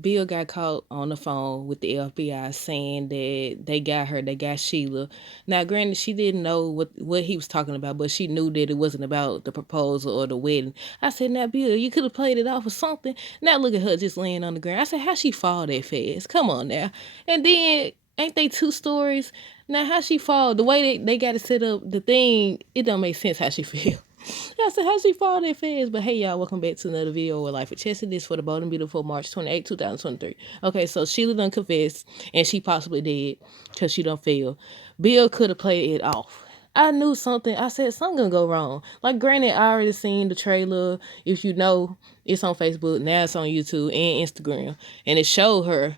Bill got caught on the phone with the FBI saying that they got Sheila. Now, granted, she didn't know what he was talking about, but she knew that it wasn't about the proposal or the wedding. I said, now, Bill, you could have played it off or something. Now, look at her just laying on the ground. I said, how she fall that fast? Come on now. And then, ain't they two stories? Now, how she fall? The way they got to set up the thing, it don't make sense how she feel. I said, how she fall that fast? But hey, y'all, welcome back to another video with Life with Chessie. This for the Bold and Beautiful March 28, 2023. Okay, so Sheila done confessed, and she possibly did because she done fail. Bill could have played it off. I knew something. I said, something gonna go wrong. Like, granted, I already seen the trailer. If you know, it's on Facebook. Now it's on YouTube and Instagram. And it showed her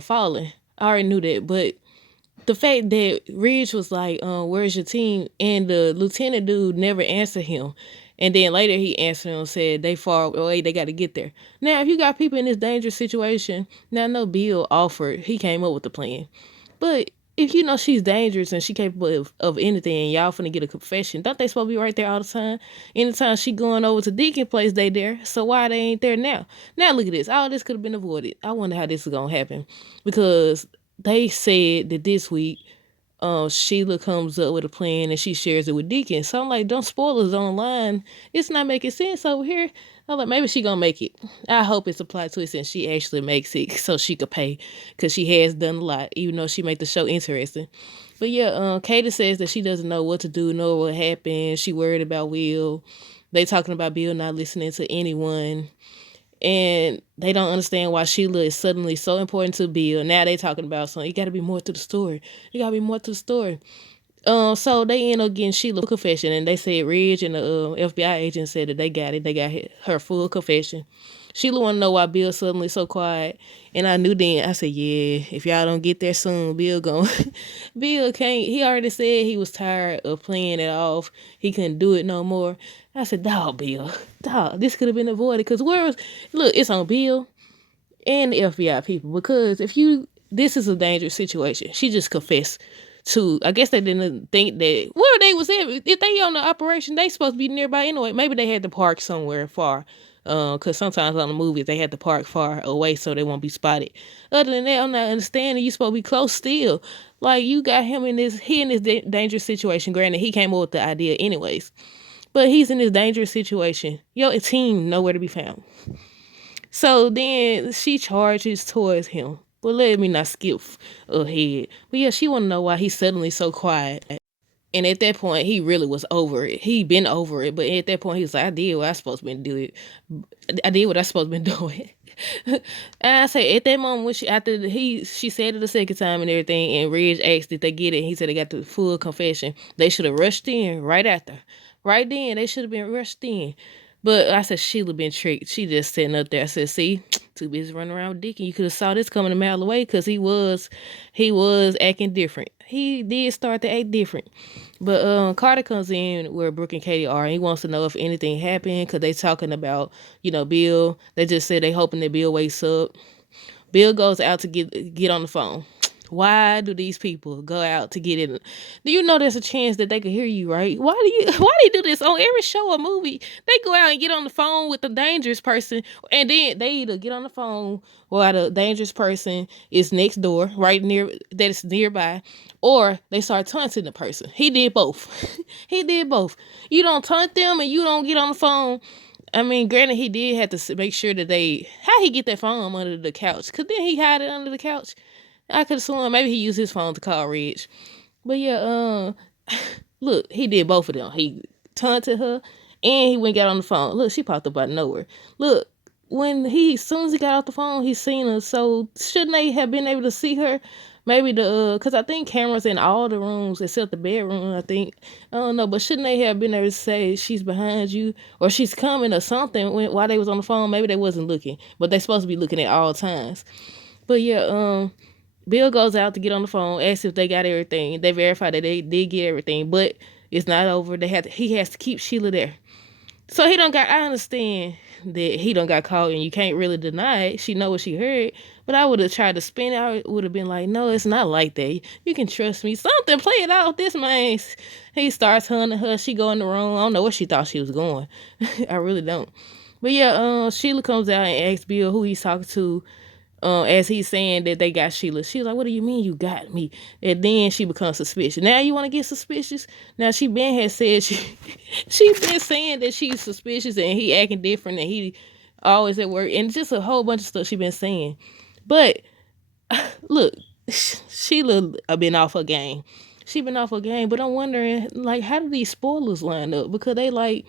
falling. I already knew that. But the fact that Ridge was like, where's your team? And the lieutenant dude never answered him. And then later he answered him and said, they far away, they got to get there. Now, if you got people in this dangerous situation, now I know Bill offered, he came up with the plan. But if you know she's dangerous and she capable of anything, and y'all finna get a confession, don't they supposed to be right there all the time? Anytime she going over to Deacon place, they there. So why they ain't there now? Now look at this. All this could have been avoided. I wonder how this is gonna happen. Because they said that this week Sheila comes up with a plan and she shares it with Deacon. So I'm like, don't spoilers online. It's not making sense over here. I'm like, maybe she gonna make it. I hope it's a plot twist and she actually makes it so she could pay, because she has done a lot, even though she made the show interesting. But yeah, Katie says that she doesn't know what to do, nor what happened. She worried about Will. They talking about Bill not listening to anyone, and they don't understand why Sheila is suddenly so important to Bill. Now they talking about something. You got to be more to the story. You got to be more to the story. So they end up getting Sheila confession, and they said Ridge and the FBI agent said that they got it. They got her full confession. Sheila want to know why Bill suddenly so quiet, and I knew then. I said, yeah, if y'all don't get there soon, Bill gon' Bill can't. He already said he was tired of playing it off. He couldn't do it no more. I said, dog, Bill, dog, this could have been avoided. Cause where was look? It's on Bill and the FBI people. Because if you, this is a dangerous situation. She just confessed to. I guess they didn't think that where they was at. If they on the operation, they supposed to be nearby anyway. Maybe they had to park somewhere far. Cause sometimes on the movies they had to park far away so they won't be spotted. Other than that, I'm not understanding. You supposed to be close still. Like, you got him in this, he in this dangerous situation. Granted, he came up with the idea anyways, but he's in this dangerous situation. Yo, team nowhere to be found. So then she charges towards him. But let me not skip ahead. But yeah, she want to know why he's suddenly so quiet. And at that point, he really was over it. He been over it. But at that point, he was like, I did what I supposed to been doing. I did what I supposed to been doing. And I say at that moment when she said it the second time and everything, and Ridge asked did they get it. He said they got the full confession. They should have rushed in right after. Right then, they should have been rushed in. But I said Sheila been tricked. She just sitting up there. I said, see, too busy running around with Deacon. You could have saw this coming a mile away, because he was acting different. He did start to act different. But Carter comes in where Brooke and Katie are, and he wants to know if anything happened, because they talking about, Bill. They just said they hoping that Bill wakes up. Bill goes out to get on the phone. Why do these people go out to get in? Do you know there's a chance that they could hear you, right? Why do you do this on every show or movie? They go out and get on the phone with the dangerous person, and then they either get on the phone while the dangerous person is next door, right near, that is nearby, or they start taunting the person. He did both. He did both. You don't taunt them and you don't get on the phone. I mean, granted, he did have to make sure that how he get that phone under the couch? Cause then he hide it under the couch. I could have sworn maybe he used his phone to call Ridge. But yeah, look, he did both of them. He taunted her and he went and got on the phone. Look, she popped up out of nowhere. Look, as soon as he got off the phone, he seen her. So shouldn't they have been able to see her? Maybe cause I think cameras in all the rooms except the bedroom, I think. I don't know, but shouldn't they have been able to say she's behind you or she's coming or something while they was on the phone? Maybe they wasn't looking, but they supposed to be looking at all times. But yeah, Bill goes out to get on the phone, asks if they got everything. They verify that they did get everything, but it's not over. He has to keep Sheila there. So I understand that he don't got caught and you can't really deny it. She know what she heard. But I would have tried to spin it out. It would have been like, no, it's not like that. You can trust me. Something, play it out. This man, he starts hunting her. She go in the room. I don't know where she thought she was going. I really don't. But yeah, Sheila comes out and asks Bill who he's talking to. as he's saying that they got Sheila. She's like, what do you mean you got me? And then she becomes suspicious. Now you want to get suspicious? Now she been has said she been saying that she's suspicious and he acting different and he always at work and just a whole bunch of stuff she been saying. But look, Sheila been off her game. She been off her game, but I'm wondering, like, how do these spoilers line up? Because they like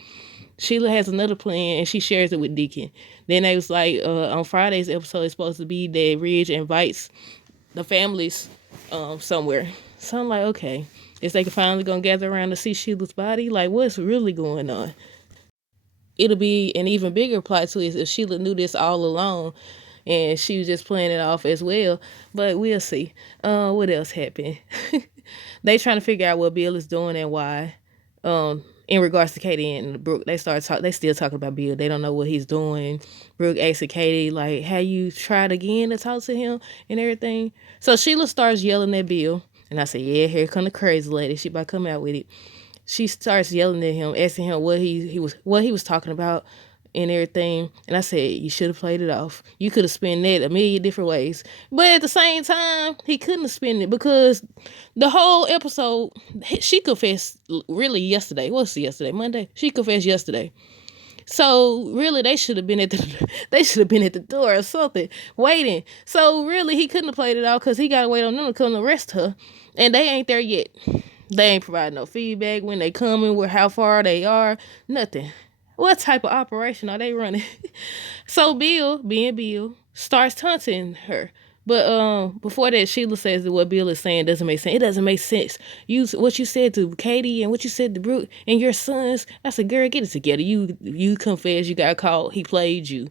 Sheila has another plan and she shares it with Deacon. Then they was like, on Friday's episode, it's supposed to be that Ridge invites the families somewhere. So I'm like, okay, is they finally gonna gather around to see Sheila's body? Like, what's really going on? It'll be an even bigger plot twist if Sheila knew this all along and she was just playing it off as well. But we'll see. What else happened? They trying to figure out what Bill is doing and why. In regards to Katie and Brooke, they still talking about Bill. They don't know what he's doing. Brooke asking Katie, like, have you tried again to talk to him and everything? So Sheila starts yelling at Bill. And I said, yeah, here come the crazy lady. She about to come out with it. She starts yelling at him, asking him what he was talking about and everything. And I said, you should have played it off. You could have spent that a million different ways. But at the same time, he couldn't have spent it because the whole episode, she confessed really yesterday. What's yesterday? Monday? She confessed yesterday. So really, they should have been at the door or something, waiting. So really, he couldn't have played it out because he got to wait on them to come to arrest her, and they ain't there yet. They ain't providing no feedback when they coming, where how far they are, nothing. What type of operation are they running? So Bill, being Bill, starts taunting her. But before that, Sheila says that what Bill is saying doesn't make sense. It doesn't make sense. What you said to Katie and what you said to Brooke and your sons. I said, girl, get it together. You confess you got caught. He played you.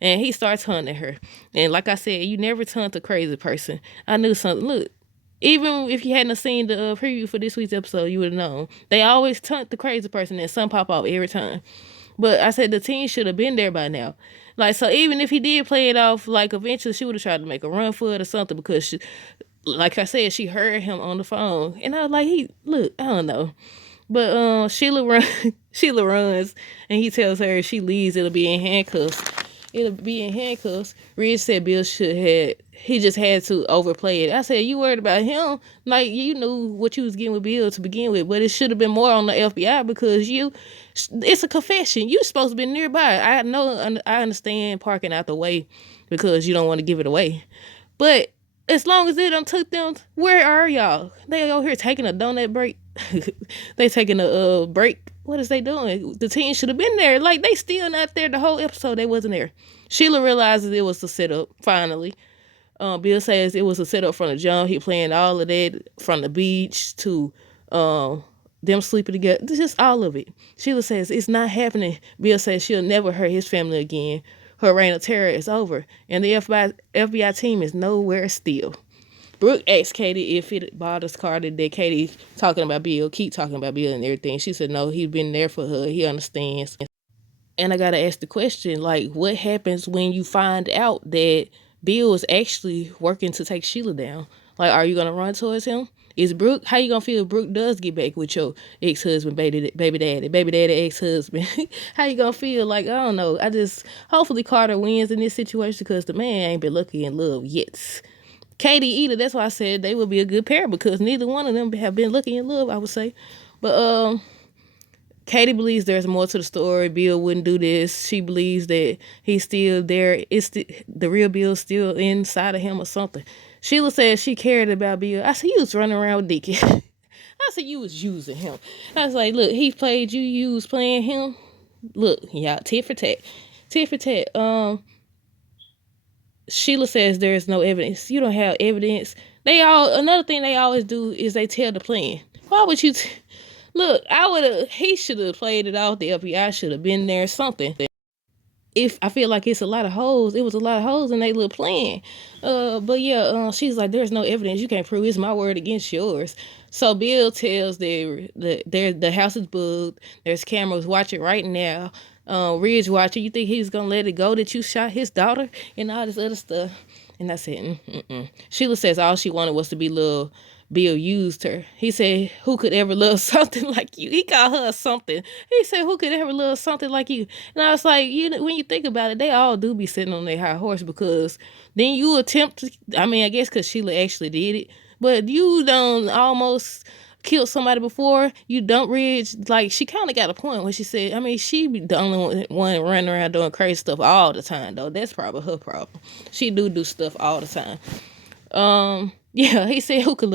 And he starts hunting her. And like I said, you never taunt a crazy person. I knew something. Look, even if you hadn't seen the preview for this week's episode, you would have known. They always taunt the crazy person and some pop off every time. But I said the team should have been there by now. Like, so even if he did play it off, like, eventually she would have tried to make a run for it or something because, she, like I said, she heard him on the phone. And I was like, I don't know. But Sheila runs, and he tells her if she leaves, it'll be in handcuffs. Ridge said Bill he just had to overplay it. I said, you worried about him? Like, you knew what you was getting with Bill to begin with, but it should have been more on the FBI because it's a confession. You supposed to be nearby. I know, I understand parking out the way because you don't want to give it away. But as long as they done took them, where are y'all? They over here taking a donut break. They taking a break. What is they doing? The team should have been there. Like, they still not there. The whole episode, they wasn't there. Sheila realizes it was a setup, finally. Bill says it was a setup from the jump. He planned all of that from the beach to them sleeping together. Just all of it. Sheila says it's not happening. Bill says she'll never hurt his family again. Her reign of terror is over. And the FBI team is nowhere still. Brooke asked Katie if it bothers Carter that Katie talking about Bill, keep talking about Bill and everything. She said no, he's been there for her. He understands. And I got to ask the question, like, what happens when you find out that Bill is actually working to take Sheila down? Like, are you going to run towards him? Is Brooke, how you going to feel if Brooke does get back with your ex-husband, baby daddy, ex-husband? How you going to feel? Like, I don't know. Hopefully Carter wins in this situation because the man ain't been lucky in love yet. Katie either. That's why I said they would be a good pair because neither one of them have been looking in love, I would say. But Katie believes there's more to the story. Bill wouldn't do this. She believes that he's still there. The real Bill's still inside of him or something. Sheila says she cared about Bill. I said, you was running around with Deacon. I said, you was using him. I was like, look, he played you. You was playing him. Look, y'all, tit for tat. Tit for tat. Sheila says there's no evidence. You don't have evidence. Another thing they always do is they tell the plan. Why would you look, he should have played it off. The FBI should have been there, something. If I feel like it was a lot of holes in their little plan. But yeah, she's like, there's no evidence. You can't prove it's my word against yours. So Bill tells the house is bugged. There's cameras watching right now. Ridge Watcher, you think he's gonna let it go that you shot his daughter and all this other stuff? And I said, Sheila says all she wanted was to be little. Bill used her. He said, who could ever love something like you? He called her something. He said, who could ever love something like you? And I was like, when you think about it, they all do be sitting on their high horse, because then you attempt to, I guess because Sheila actually did it, but you don't almost killed somebody before. You don't Ridge. Like, she kind of got a point when she said, she be the only one running around doing crazy stuff all the time, though. That's probably her problem. She do stuff all the time. Yeah, he said, who could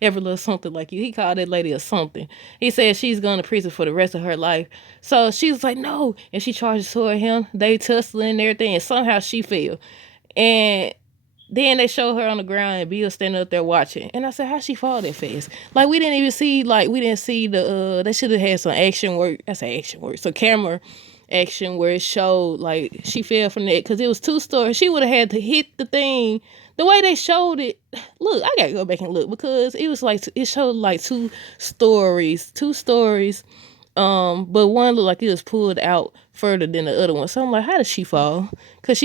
ever love something like you? He called that lady a something. He said she's going to prison for the rest of her life. So she was like, no. And she charges toward him. They tussling and everything. And somehow she fell. And then they show her on the ground and Bill standing up there watching. And I said, how'd she fall that fast? Like, we didn't see the, they should have had some action work. I say action work. So camera action where it showed, like, she fell from that. Because it was 2 stories. She would have had to hit the thing. The way they showed it, look, I got to go back and look. Because it was like, it showed like 2 stories. But one looked like it was pulled out further than the other one. So I'm like, how did she fall? Because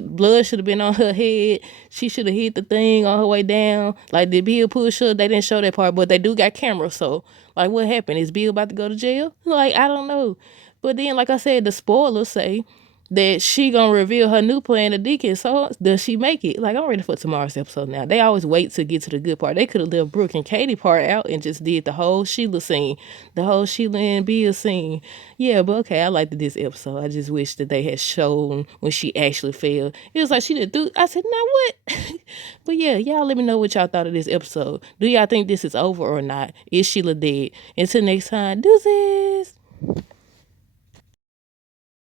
blood should have been on her head. She should have hit the thing on her way down. Like, did Bill push her? They didn't show that part, but they do got cameras. So, like, what happened? Is Bill about to go to jail? Like, I don't know. But then, like I said, the spoilers say that she gonna reveal her new plan to Deacon. So does she make it? Like, I'm ready for tomorrow's episode now. They always wait to get to the good part. They could have left Brooke and Katie part out and just did the whole Sheila scene, the whole Sheila and Bill scene. Yeah, but okay, I liked this episode. I just wish that they had shown when she actually fell. It was like she did do. I said, now what? But yeah, y'all let me know what y'all thought of this episode. Do y'all think this is over or not? Is Sheila dead? Until next time, deuces.